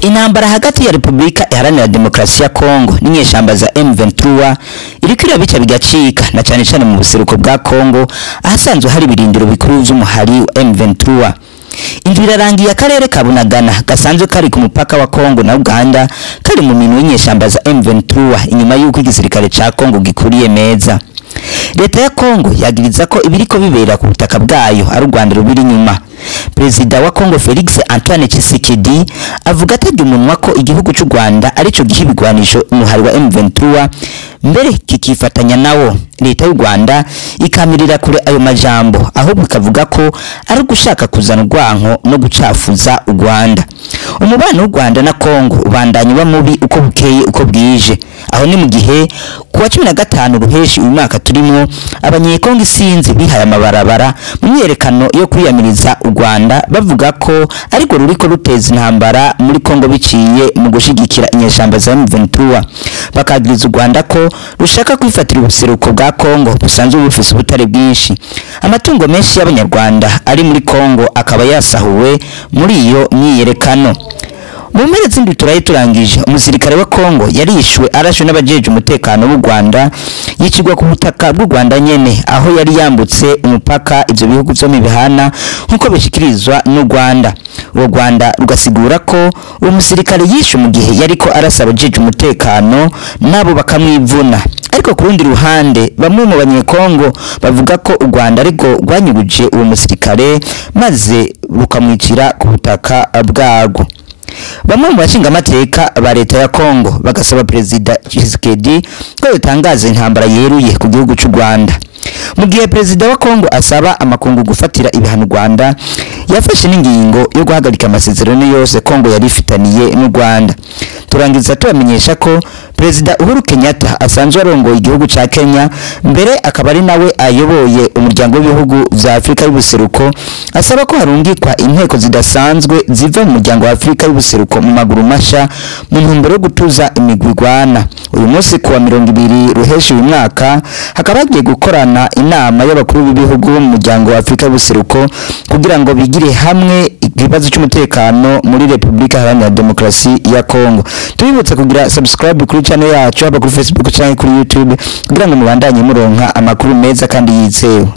Intambara hagati ya Republika Iharanira Demokarasi ya Kongo n'inyeshamba za M23 iriko irabica bigacika na cyane cyane mu buseruko bwa Kongo ahasanzwe hari birindiro bikuru vy'umuhari M23. Indwi irarangiye akarere ka Bunagana gasanzwe kari ku mupaka wa Kongo na Uganda kari mu minwe y'inyeshamba za M23 inyuma y'uko igisirikare ca Kongo gikuriye meza. Leta ya Kongo yagiriza ko ibiriko bibera ku butaka bwayo ari Rwanda rubiri nyuma. Perezida wa Kongo Felix Antoine Tshisekedi avuga atajya umunwa ko igihugu cy'u Rwanda arico gihibigwanisho umuhari wa M23 mbere kikifatanya nawo. Leta y'u Rwanda ikamirira kure ayo majambo ahubwo ikavuga ko ari gushaka kuzana urwanko no gucafuza u Rwanda. Umubano w'u Rwanda na Kongo ubandanye bamubi uko bukeye uko bwije. Aho ni mu gihe kuwa 15 ruheshi uyu mwaka turimo abanyekongo isinzi bihaye amabarabara mu myerekano yo kwiyamiriza u Rwanda bavuga ko ariko ruriko ruteza intambara muri Kongo biciye mu gushigikira inyeshamba za M23. Bakagiriza u Rwanda ko rushaka kwifatira ubuseruko bwa Kongo busanzwe bufise ubutare bwinshi. Amatungo menshi y'abanyarwanda ari muri Kongo akaba yasahuwe muri iyo myiyerekano. Mu mpera z'indwi turangije umusirikare wa Kongo yarishwe arashwe n'abajeje umutekano w'u Rwanda yicirwa ku butaka bw'u Rwanda nyene aho yari yambutse umupaka ivyo bihugu vyo mibihana nkuko bishikirizwa n'u Rwanda. U Rwanda rugasigura ko uwo musirikare yishwe mu gihe yariko arasaba abajeje umutekano nabo bakamwivuna. Ariko ku rundi ruhande bamwe mu banyekongo bavuga ko u Rwanda ariko rwanyuguje uwo musirikare maze rukamwicira ku butaka bwarwo. Bamwe mu bashinga amateka ba leta ya Kongo bagasaba Perezida Tshisekedi ko yotangaza intambara yeruye ku gihugu cy'u Rwanda. Mu gihe Perezida wa Kongo asaba amakungu gufatira ibihano Rwanda, yafashe n'ingingo yo guhagarika amasezerano yose Kongo yari ifitaniye n'u Rwanda. Turangiza tubamenyesha ko Perezida Uhuru Kenyatta asanzwe arongoye igihugu ca Kenya mbere akaba ari nawe ayoboye umuryango w'ibihugu vya Afrika y'ubuseruko asaba ko harungikwa inteko zidasanzwe ziva mu muryango wa Afrika y'ubuseruko mu maguru masha mu ntumbero yo gutuza imigwigwana. Uyu munsi kuwa 20 ruheshi uyu mwaka hakaba hagiye gukorana inama y'abakuru b'ibihugu mu muryango wa Afrika y'ubuseruko kugira ngo bigire hamwe ikibazo cy'umutekano muri Republika Iharanira Demokarasi ya Kongo. Tubibutsa kugira subscribe kuri channel yacu haba kuri Facebook cyangwa kuri YouTube kugira ngo mubandanye muronka amakuru meza kandi yizewe.